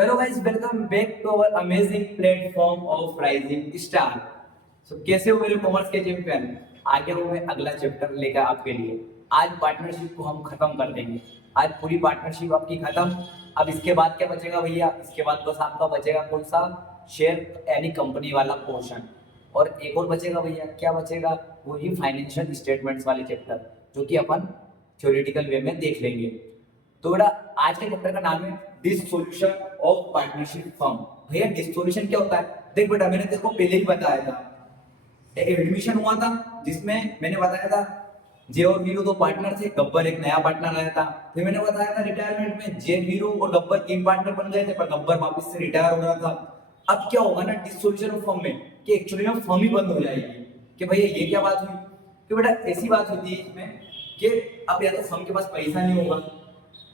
Hello guys, welcome back to our amazing platform of rising star. कैसे हो मेरे commerce के चैंपियन? आगे हूँ मैं अगला चैप्टर लेकर आपके लिए। आज पार्टनरशिप को हम खत्म कर देंगे। आज पूरी पार्टनरशिप आपकी खत्म। अब इसके बाद क्या बचेगा भैया? इसके बाद बस आपका बचेगा कौन सा? शेयर यानी कंपनी वाला पोर्शन। और एक और बचेगा भैया, क्या बचेगा? वही फाइनेंशियल स्टेटमेंट्स वाले चैप्टर, जो कि अपन थ्योरेटिकल वे में देख लेंगे। तो बेटा, आज के चैप्टर का नाम है डिसोल्यूशन ऑफ पार्टनरशिप फर्म। भैया डिसोल्यूशन क्या होता है? देख बेटा, मैंने तेरे को पहले ही बताया था, एक एडमिशन हुआ था जिसमें मैंने बताया था जे और वीरू दो पार्टनर थे, गब्बर एक नया पार्टनर आया था। फिर मैंने बताया था रिटायरमेंट में जे वीरू और गब्बर तीन पार्टनर बन गए थे, पर गब्बर वापस से रिटायर हो रहा था। अब क्या होगा ना डिसोल्यूशन ऑफ फर्म में, कि एक्चुअली में फर्म ही बंद हो जाएगी। कि भैया ये क्या बात हुई? कि बेटा ऐसी बात होती है इसमें कि अब या तो फर्म के पास पैसा नहीं होगा,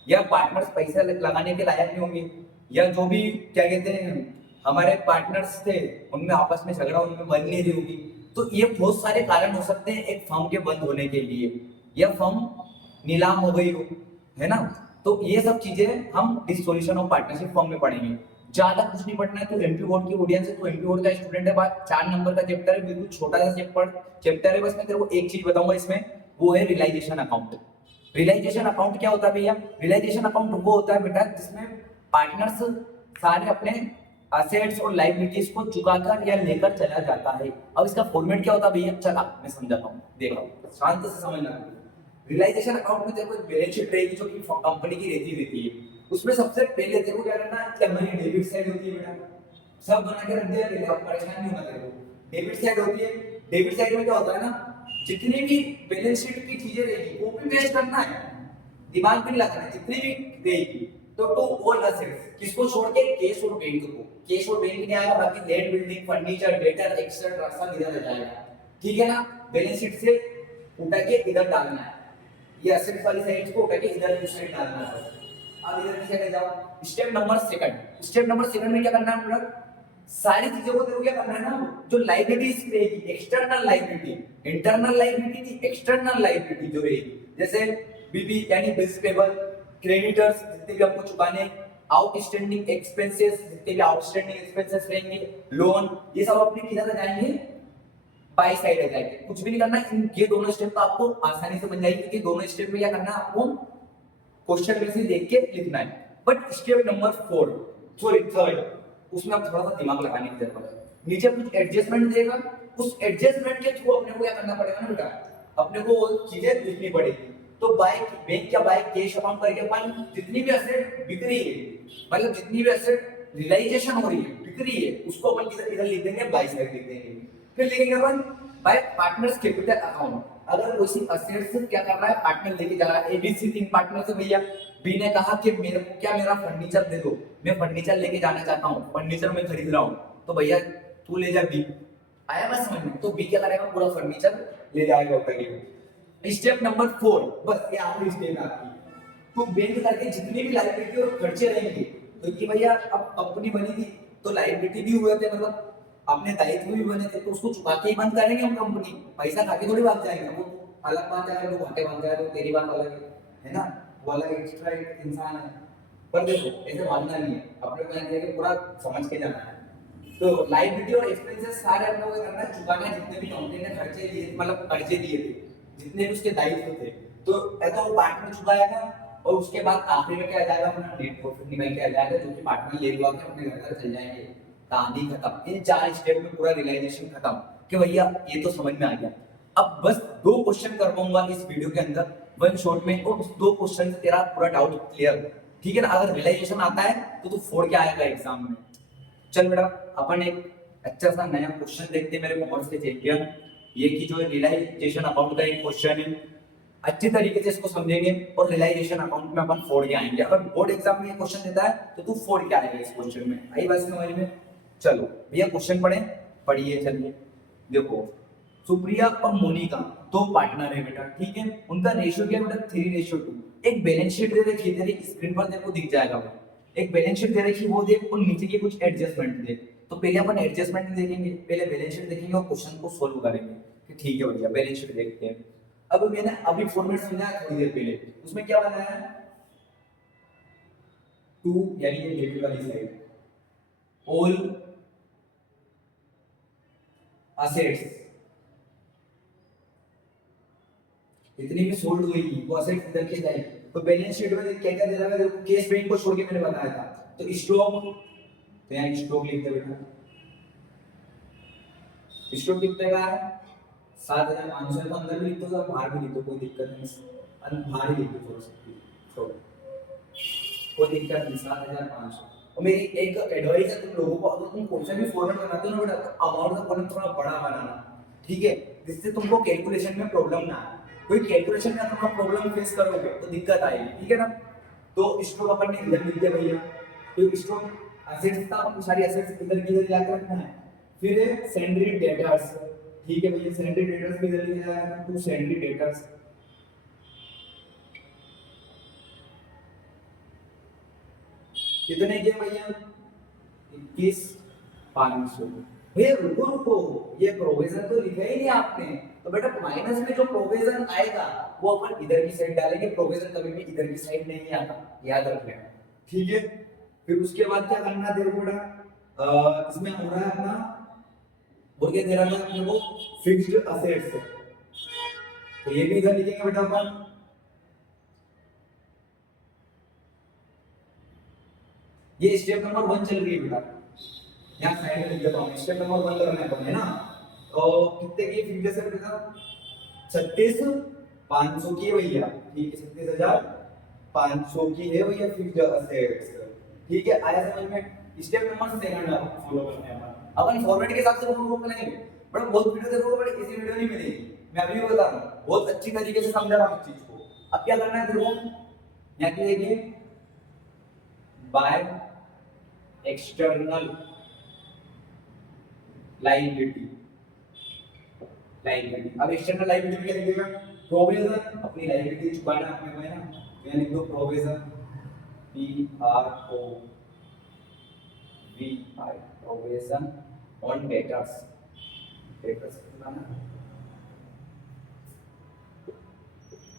या पार्टनर्स पैसा लगाने के लायक नहीं होंगे, या जो भी क्या कहते हैं हमारे पार्टनर्स थे उनमें आपस में झगड़ा उनमें बन नहीं रही होगी। तो ये बहुत सारे कारण हो सकते हैं एक फर्म के बंद होने के लिए, या फर्म नीलाम हो गई हो, है ना। तो ये सब चीजें हम डिसोल्यूशन ऑफ पार्टनरशिप फर्म में पढ़ेंगे। ज्यादा कुछ नहीं पढ़ना है। तो एमपी बोर्ड की ऑडियंस है, तो एमपी बोर्ड का स्टूडेंट है, बात 4 नंबर का चैप्टर है, बिल्कुल छोटा सा चैप्टर है। बस मैं तेरे को एक चीज बताऊंगा इसमें, वो है रियलाइजेशन अकाउंट। रियलाइजेशन अकाउंट क्या होता है भैया? रियलाइजेशन अकाउंट वो होता है बेटा जिसमें पार्टनर्स सारे अपने असेट्स और लायबिलिटीज को चुकाकर या लेकर चला जाता है। अब इसका फॉर्मेट क्या होता है भैया? चला मैं समझाता हूँ, देखो शांत से समझना। रियलाइजेशन अकाउंट में तेरे को एक बैलेंस शीट रहेगी जो कि कंपनी की रहती है। उसमें सबसे पहले तेरे को क्या करना है, क्या हमारी डेबिट साइड होती है बेटा, सब बना के रख दिया, पहले आप परेशान नहीं होना। तेरे को डेबिट साइड होती है। डेबिट साइड में क्या होता है ना, जितनी भी बैलेंस शीट की चीजें रहेगी कॉपी पेस्ट करना है, दिमाग भी नहीं लगाना है, जितनी भी रहेगी। तो टू ऑल असेट्स किसको छोड़ के? कैश और बैंक को। कैश और बैंक नहीं आएगा, बाकी land, building, furniture, debtor etcetera सब इधर आ जाएगा। ठीक है ना। बैलेंस शीट से उठा के इधर डालना है, ये असेट्स वाली साइड को उठा के इधर की साइड डालना है। अब इधर की साइड जाओ, step number second. Step number second में क्या करना है पूरा? सारी चीजों को तेरे को क्या करना है ना, जो लायबिलिटीज रहेगी, एक्सटर्नल लायबिलिटी, इंटरनल लायबिलिटी थी, एक्सटर्नल लायबिलिटी जो रहेगी, जैसे बीबी यानी बिल्स पेबल, क्रेडिटर्स जितने भी आपको चुकाने, आउटस्टैंडिंग एक्सपेंसेस जितने भी आउटस्टैंडिंग एक्सपेंसेस रहेंगे, लोन, ये सब अपने किधर आ जाएंगे? बाई साइड आ जाएंगे। कुछ भी नहीं करना, इन ये दोनों स्टेप तो आपको आसानी से बन जाएगी, क्योंकि दोनों स्टेप में क्या करना है आपको? क्वेश्चन में से देख के लिखना है। But step number 4, sorry third, उसमें आप थोड़ा सा दिमाग लगाने की जरूरत है। नीचे कुछ एडजस्टमेंट देगा, उस एडजस्टमेंट के थ्रू अपने को क्या करना पड़ेगा ना बेटा, अपने को वो चीजें लिखनी पड़ेगी। तो बाय बैंक या बाय कैश अकाउंट करके अपन जितनी भी एसेट बिक रही है, मतलब जितनी भी एसेट रियलाइजेशन हो रही है, बिक रही है, उसको अपन किधर किधर लिख देंगे? बाय साइड लिख देंगे। फिर लिखेंगे अपन बाय पार्टनर्स कैपिटल अकाउंट। अगर कोई असेट से क्या कर रहा है, पार्टनर लेके जा रहा है, एबीसी तीन पार्टनर से भैया, बी ने कहा कि मेरे को क्या मेरा फर्नीचर दे दो, मैं फर्नीचर लेके जाना चाहता हूँ, फर्नीचर मैं खरीद रहा हूँ, तो भैया तू ले जा बी। आया बात समझ में? तो बी क्या करेगा? पूरा फर्नीचर ले जाएगा उठा के। स्टेप नंबर 4, बस ये आखिरी स्टेप है आपकी। तो बैंक करके जितनी भी लायबिलिटी और खर्चे रहेंगे, तो कि भैया अब कंपनी बनी थी तो लायबिलिटी भी हुए थे, मतलब अपने दायित्व भी बने थे, तो उसको चुका के ही बंद करेंगे हम कंपनी, पैसा खा के थोड़ी भाग जाएंगे। वो अलग बात है, अगर वो घाटे भाग जाए तो तेरी बात अलग है ना, वो अलग एक्स्ट्रा इंसान है। पर देखो ऐसे भागना नहीं है, अपने को पूरा समझ के जाना है। तो लायबिलिटी और एक्सपेंसेस सारे अपने को करना है, चुकाना है जितने भी कंपनी ने खर्चे दिए, मतलब कर्जे दिए थे, जितने भी उसके दायित्व थे, तो ऐसा वो पार्टनर चुकाएगा। और उसके बाद आखिरी में क्या आ जाएगा? अपना नेट प्रॉफिट निकल के आ जाएगा, जो कि पार्टनर ले लुआ के अपने घर घर चल जाएंगे। कहानी खत्म। इन 4 स्टेप में पूरा रियलाइजेशन खत्म। कि भैया ये तो समझ में आ गया। अब बस 2 क्वेश्चन कर पाऊंगा इस वीडियो के अंदर, वन शॉट में, और उस 2 क्वेश्चन से तेरा पूरा डाउट क्लियर। ठीक है ना। अगर रियलाइजेशन आता है तो तू फोड़ के आएगा एग्जाम में। चल बेटा, अपन एक अच्छा सा नया क्वेश्चन देखते हैं मेरे कॉमर्स के चैंपियन। ये की जो रियलाइजेशन अकाउंट का एक क्वेश्चन है, अच्छी तरीके से इसको समझेंगे और रियलाइजेशन अकाउंट में अपन फोड़ के आएंगे। अगर बोर्ड एग्जाम में ये क्वेश्चन देता है तो तू फोड़ के आएगा इस क्वेश्चन में। आई बात समझ में? चलो भैया क्वेश्चन पढ़े, पढ़िए। चलिए देखो, सुप्रिया और मोनिका 2 पार्टनर है बेटा, ठीक है। उनका रेशियो क्या है बेटा? 3:2। एक बैलेंस शीट दे रखी है, तेरी स्क्रीन पर तेरे को दिख जाएगा वो। एक बैलेंस शीट दे रखी, वो देख, और नीचे के कुछ एडजस्टमेंट दे। तो पहले अपन एडजस्टमेंट देखेंगे, पहले बैलेंस शीट देखेंगे और क्वेश्चन को सोल्व करेंगे कि ठीक है भैया बैलेंस शीट देखते हैं। अब मैंने अभी फॉर्मेट समझाया थोड़ी देर पहले, उसमें क्या बनाया है? टू यानी ये डेबिट वाली साइड, ऑल असेट्स इतनी भी सोल्ड हुई वो असेट्स इधर के जाएगी। तो बैलेंस शीट में क्या क्या दे रहा है, देखो कैश बैंक को छोड़ के मैंने बताया था, तो स्टॉक, तो यहाँ स्टॉक लिख दे बेटा, स्टॉक कितने का है 7500, तो अंदर भी लिख दो और बाहर भी लिख दो, कोई दिक्कत नहीं, बाहर ही लिख दो थोड़ा सा, छोड़ो कोई दिक्कत नहीं, 7500। और मेरी एक एडवाइस है तुम लोगों को, अगर तुम क्वेश्चन भी फॉरवर्ड बनाते हो ना बेटा, तो अमाउंट का कॉलम थोड़ा बड़ा बनाना, ठीक है, जिससे तुमको कैलकुलेशन में प्रॉब्लम ना आए। कोई कैलकुलेशन में अगर तुम प्रॉब्लम फेस करोगे तो दिक्कत आएगी, ठीक है ना। तो स्टॉक अपन ने इधर लिख दिया भैया, तो स्टॉक असेट्स था, अपन सारी असेट्स इधर की इधर याद रखना है। फिर सेंड्री डेटर्स, ठीक है भैया, सेंड्री डेटर्स भी इधर लिखा जाएगा, टू सेंड्री डेटर्स, कितने के भैया 21,500। भैया रुको रुको, ये प्रोविजन तो लिखा ही नहीं आपने, तो बेटा माइनस में जो प्रोविजन आएगा वो अपन इधर की साइड डालेंगे, प्रोविजन कभी भी इधर की साइड नहीं आता, याद रख लेना, ठीक है। फिर उसके बाद क्या करना है देखो बेटा, इसमें हो रहा है अपना, और क्या दे रहा है अपने को फिक्स्ड असेट्स, तो ये भी इधर लिखेंगे बेटा अपन। ये स्टेप नंबर 1 चल रही है बेटा, यहाँ साइड में लिख देता हूँ, स्टेप नंबर 1 करना है अपन, है ना। तो कितने की फिक्स्ड असेट बेटा 36,500 की है भैया, ठीक है, 36,500 की है भैया फिक्स्ड असेट्स, ठीक है, आया समझ में। स्टेप नंबर 2 फॉलो करते हैं अपन फॉर्मेट के हिसाब से वो करेंगे, बट बहुत वीडियो देखोगे बट इसी वीडियो नहीं मिलेगी, मैं अभी भी बता रहा हूँ, बहुत अच्छी तरीके से समझा रहा हूँ इस चीज को। अब क्या करना है देखो, यहाँ पे देखिए बाय एक्सटर्नल लायबिलिटी, लायबिलिटी, अब एक्सटर्नल लायबिलिटी क्या लिखेगा, प्रोविजन, अपनी लायबिलिटी चुकाना अपने को है ना, तो यहाँ लिख दो provision, P R O V I, provision on debtors, debtors कितना है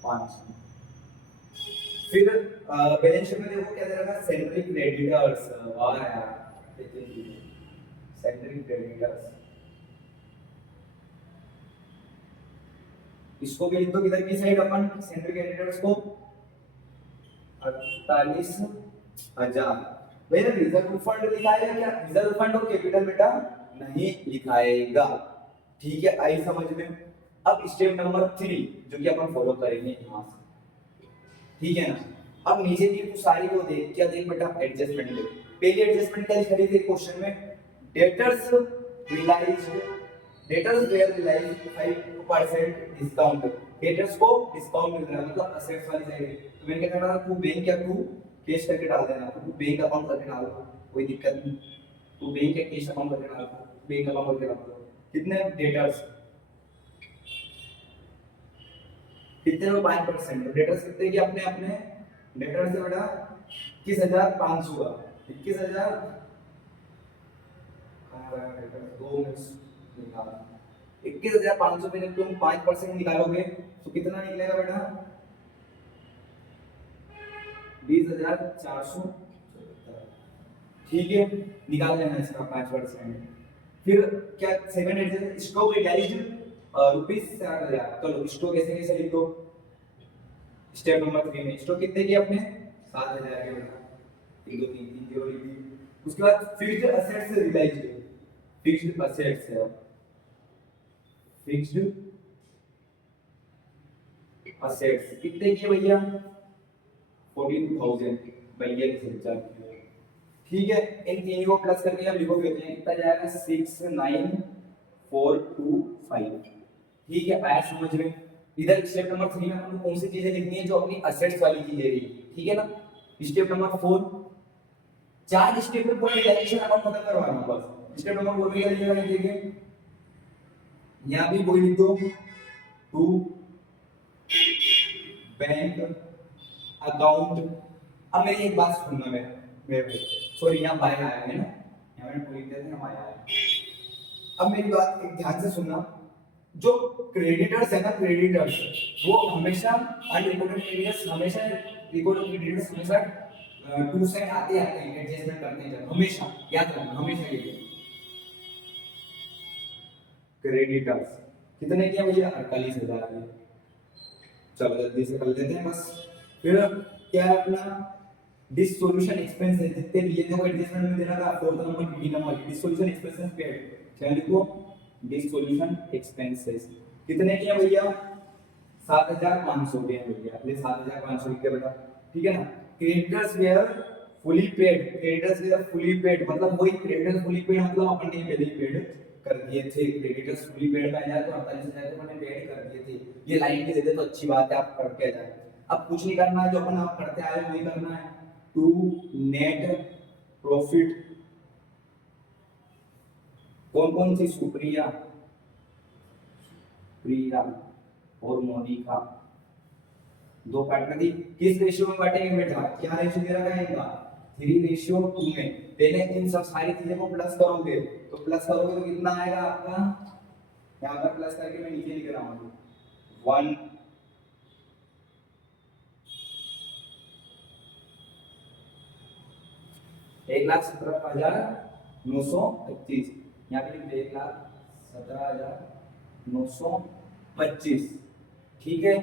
5। फिर बैलेंस शीट में देखो क्या दे रखा है, सेंट्री क्रेडिटर्स, वाह यार देखिए सेंट्री क्रेडिटर्स, इसको भी लिख दो किधर की साइड अपन, सेंट्री क्रेडिटर्स को 48,000। भैया रिजर्व फंड लिखाएगा क्या, रिजर्व फंड और कैपिटल बेटा नहीं लिखाएगा, ठीक है, आई समझ में। अब स्टेप नंबर 3 जो कि अपन फॉलो करेंगे यहाँ से, ठीक है ना। अब नीचे की तो सारी को देख, क्या देख बेटा एडजस्टमेंट देख, पहली एडजस्टमेंट क्या लिखा रही थी क्वेश्चन में, debtors realised, debtors were realised 5% discount, debtors को डिस्काउंट मिल रहा है, मतलब असेट्स वाली साइड है। तो मैंने क्या करना था, टू बैंक या टू कैश करके डाल देना, टू बैंक अकाउंट करके डाल दो, कोई दिक्कत नहीं, टू बैंक या कैश अकाउंट करके डाल दो, बैंक अकाउंट करके डाल दो। कितने डेटर्स, कितने में 5%, डेटर्स कितने की अपने अपने डेटर्स से बेटा 21,500 हुआ, 21,000 दो में निकाला, 21,500 में जब तुम 5% निकालोगे तो कितना निकलेगा बेटा 20,400, ठीक है, निकाल लेना इसका 5%। फिर क्या सेकंड एडजस्ट, स्टॉक रियलाइज्ड ₹60,000, चलो स्टॉक कैसे कैसे लिख दो, स्टेप नंबर 3 में स्टॉक कितने की अपने 7,000 के बेटा, 1 2 3 3 0 लिख दी। उसके बाद fixed assets realised, fixed assets है, फिक्स्ड असेट्स कितने की भैया 42,000 42,000, ठीक है। इन तीन को प्लस करके हम लिखोगे तो कितना जाएगा 69,425, ठीक है, आया समझ में। इधर स्टेप नंबर 3 में हमको कौन सी चीजें लिखनी है, जो अपनी असेट्स वाली चीजें रही, ठीक है ना। स्टेप नंबर 4, 4 स्टेप में पूरा रियलाइजेशन अपन खत्म करवाना बस। स्टेप नंबर 4 में क्या लिखेगा देखिए, यहां भी वही लिख दो, टू बैंक अकाउंट। अब मेरी एक बात सुनना, मेरे भाई सॉरी यहाँ बाय आया है ना, यहाँ मैंने पूरी दिया था यहाँ बाय आया। अब मेरी बात एक ध्यान से सुनना, जो क्रेडिटर्स है ना, क्रेडिटर्स वो हमेशा अनरिकॉर्डेड क्रेडिटर्स हमेशा, रिकॉर्डेड क्रेडिटर्स हमेशा टू साइड आते आते हैं एडजस्टमेंट करते हैं जब, हमेशा याद रखना, हमेशा ये क्रेडिटर्स कितने के भैया 48,000 है। चलो जल्दी से कर लेते हैं बस। फिर क्या है अपना डिसोल्यूशन एक्सपेंस है, जितने भी ये देखो एडजस्टमेंट में देना था, fourth number D number dissolution expenses paid, चलिए को डिसोल्यूशन एक्सपेंसेस कितने के हैं भैया 7,500 के हैं भैया, ये 7,500 के बेटा, ठीक है ना। Creditors were fully paid, creditors were fully paid मतलब वही क्रेडिटर्स फुली पेड मतलब अपन ने पहले ही पेड कर दिए थे, क्रेडिटर्स फुली पेड का आया तो 48,000 तो मैंने पेड कर दिए थे, ये लाइन भी दे दे तो अच्छी बात है, आप पढ़ के जाए। अब कुछ नहीं करना है, जो अपन आप करते आए वही करना है। टू नेट प्रॉफिट कौन कौन सी, सुप्रिया, प्रिया और मोनिका, दो पार्टनर थी, किस रेशियो में बांटेंगे बेटा, क्या रेशियो दे रखा है इनका 3:2 में। पहले इन सब सारी चीजें को प्लस करोगे तो कितना आएगा आपका, यहाँ पर प्लस करके मैं नीचे लिख रहा हूँ 1 1,17,925, यहाँ पे 1,17,925, ठीक है।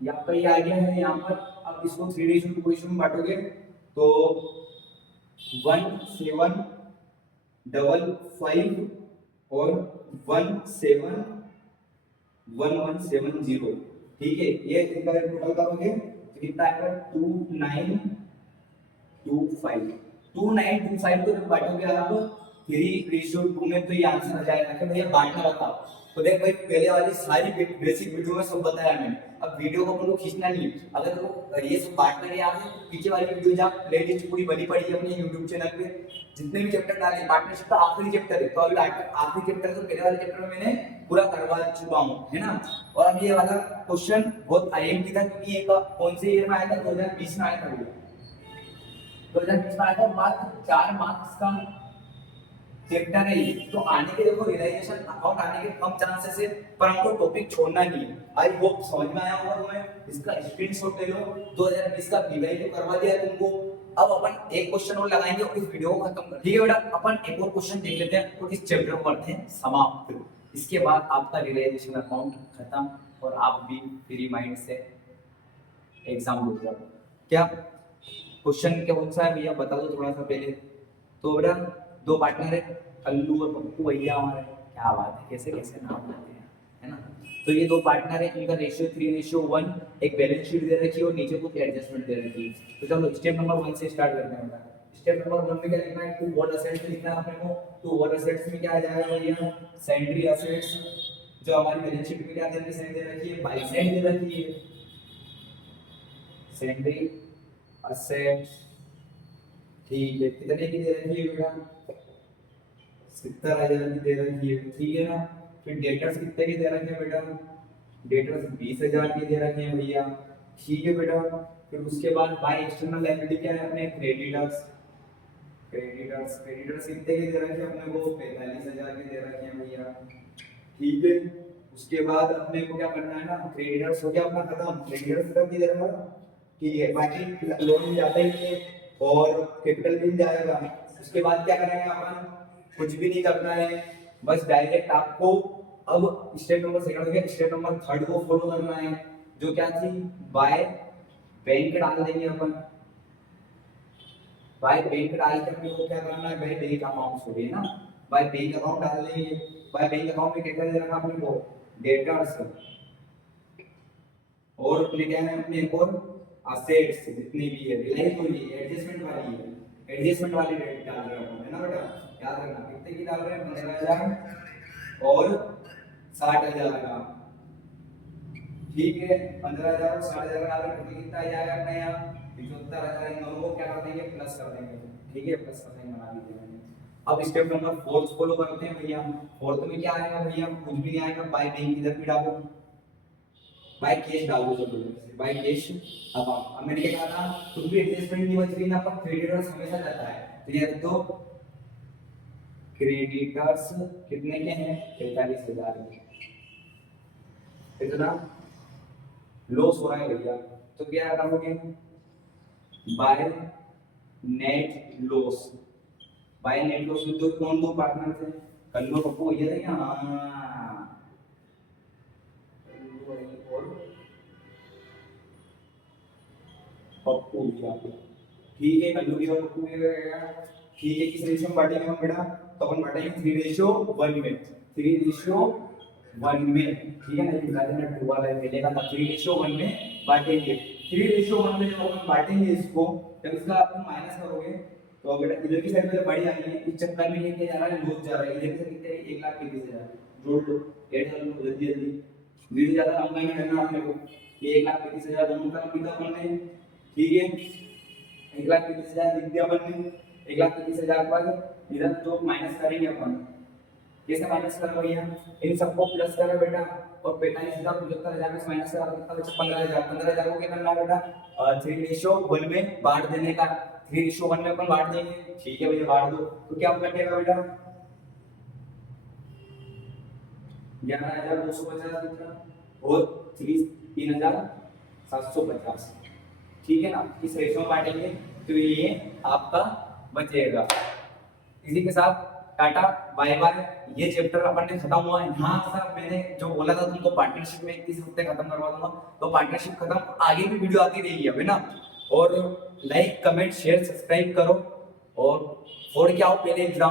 ये आपका ये आ गया है यहाँ पर। अब इसको 3:2 पोजीशन में बांटोगे तो 1,755 और 1,7,1170, ठीक है। ये इनका टोटल करोगे तो कितना आएगा 2,925 को जब बांटोगे आप 3:2 में तो ये आंसर आ जाएगा कि भैया बांटना बताओ। तो देख भाई पहले वाली सारी बेसिक वीडियो में सब बताया मैंने, अब वीडियो को अपन को खींचना नहीं है, अगर तो ये सब बांटना नहीं आता तो पीछे वाली वीडियो जा, प्लेलिस्ट पूरी बनी पड़ी है अपने YouTube चैनल पे, जितने भी चैप्टर डाले पार्टनरशिप का आखिरी चैप्टर है, तो अभी आखिरी चैप्टर तो पहले वाले चैप्टर में मैंने पूरा करवा चुका हूँ, है ना। और अब ये वाला क्वेश्चन बहुत आईएमपी था, क्योंकि ये कौन से ईयर में आया था, 2020 में आया था, 2020 में आया था, मात्र 4 मार्क्स का चैप्टर है ये। तो आने के देखो रियलाइजेशन अकाउंट आने के कम चांसेस है, पर हमको टॉपिक छोड़ना नहीं है। आई होप समझ में आया होगा तुम्हें, इसका स्क्रीनशॉट ले लो, 2020 का पीवाई तो करवा दिया है तुमको। अब अपन एक क्वेश्चन और लगाएंगे और इस वीडियो को खत्म कर, ठीक है बेटा। अपन एक और क्वेश्चन देख लेते हैं और इस चैप्टर को करते हैं समाप्त, इसके बाद आपका रियलाइजेशन अकाउंट खत्म और आप भी फ्री माइंड से एग्जाम दो जाओ। क्या क्वेश्चन क्या कौन सा है भैया बता दो थोड़ा सा पहले। तो बेटा दो पार्टनर है, कल्लू और पप्पू भैया हमारे, क्या बात है, कैसे कैसे नाम लेते हैं, है ना। तो ये दो पार्टनर है, इनका रेशियो 3:1, एक बैलेंस शीट दे रखी है और नीचे कुछ एडजस्टमेंट दे रखी है। तो चलो स्टेप नंबर 1 से स्टार्ट करते हैं बेटा। स्टेप नंबर 1 में क्या लिखना है, टू व्हाट असेट्स लिखना है अपने को। तो व्हाट असेट्स में क्या आ जाएगा भैया, सैंड्री असेट्स, जो हमारी बैलेंस शीट में क्या दे रखी है, बाई साइड दे रखी है, सैंड्री असेट्स, ठीक है। कितने की दे रखी है बेटा, 70,000 की दे रखी है, ठीक है ना। फिर डेटर्स कितने की दे रखे हैं बेटा, डेटर्स 20,000 की दे रखे हैं भैया, ठीक है बेटा। फिर उसके बाद बाय एक्सटर्नल लायबिलिटी क्या है अपने, क्रेडिटर्स, क्रेडिटर्स कितने के दे रखे हैं अपने को, 45,000 के दे रखे हैं भैया, ठीक है। उसके बाद अपने को क्या करना है ना, क्रेडिटर्स हो गया अपना खत्म, क्रेडिटर्स तक की दे रहा है, ठीक है। बाकी लोन मिल जाता ही है और कैपिटल मिल जाएगा। उसके बाद क्या करेंगे अपन, कुछ भी नहीं करना है, बस डायरेक्ट आपको अब स्टेप नंबर सेकंड हो गया, स्टेप नंबर थर्ड को फॉलो करना है, जो क्या थी, बाय बैंक डाल देंगे अपन। बाय बैंक डाल के अपने को क्या करना है, बाय बैंक अकाउंट हो गया ना, बाय बैंक अकाउंट डाल देंगे। बाय बैंक अकाउंट में क्या दे रखा अपने को, डेटर्स, और अपने क्या है अपने एक और असेट्स जितनी भी है, रिलाइज हो रही है, एडजस्टमेंट वाली है, एडजस्टमेंट वाली रेट डाल रहे हैं, है ना बेटा। याद रखना कितने की डाल रहे हैं, 15,000 और 60,000 का, ठीक है। 15,000 और 60,000 का डाल रहे हैं, कितना आ जाएगा अपने यहाँ 75,000, इन दोनों को क्या कर देंगे, प्लस कर देंगे, ठीक है, प्लस कर देंगे, बना दीजिए। अब स्टेप नंबर 4 फॉलो करते हैं भैया। फोर्थ में क्या आएगा भैया, कुछ भी नहीं आएगा, बाय बैंक इधर भी डालो, बाय कैश डाल दो, सब बाय कैश अकाउंट। अब मैंने क्या कहा था, कुछ भी एडजस्टमेंट नहीं बच रही ना, पर क्रेडिटर्स हमेशा जाता है, तो ये तो क्रेडिटर्स कितने के हैं, 45,000 के, इतना लॉस हो रहा है भैया, तो क्या करोगे, by net loss. By net loss में तो कौन दो पार्टनर थे? कल्लू पप्पू ये थे क्या? हाँ, कल्लू भाई और पप्पू भैया। ठीक है, कल्लू भैया और पप्पू भैया का ठीक है। किस रेशियो में बांटेंगे हम बेटा? तो अपन बांटेंगे 3:1 में। 3:1 में, ठीक है ना? ये बता देना 2 वाला मिलेगा तो 3:1 में बांटेंगे। 3:1 में जब अपन बांटेंगे इसको, जब इसका अपन माइनस करोगे तो बेटा इधर की साइड में बड़ी आ रही है, इस चक्कर में ये क्या जा रहा है? लूज जा रहा है। इधर की साइड कितने? 1,35,000 जोड़ लो, ऐड कर लो जल्दी जल्दी। वीडियो ज्यादा लंबा नहीं करना अपने को। ये 1,35,000 दोनों तरफ लिखा अपन ने, ठीक है? 1,35,000 लिख दिया अपन ने। 1,35,000 के बाद इधर तो माइनस करेंगे अपन। कैसे माइनस करें भैया? इन सबको प्लस करें बेटा, और 45,000 में से माइनस करा कितना बचा? 15,000। 15,000 को क्या करना है बेटा? 3:1 में बांट देने का। 3:1 में अपन बांट देंगे, ठीक है भैया बांट दो। तो क्या बचेगा बेटा? 11,250 बचा, और 3,750, ठीक है ना? इस रेशियो में बांटेंगे तो ये आपका बचेगा। इसी के साथ टाटा बाय बाय। ये चैप्टर अपन ने खत्म हुआ। यहाँ सर मैंने जो बोला था तुमको पार्टनरशिप में इस हफ्ते खत्म करवा दूंगा, तो पार्टनरशिप खत्म, आगे भी वीडियो आती रहेगी अब, है ना? और लाइक कमेंट शेयर सब्सक्राइब करो और फोड़ के आओ पहले एग्जाम।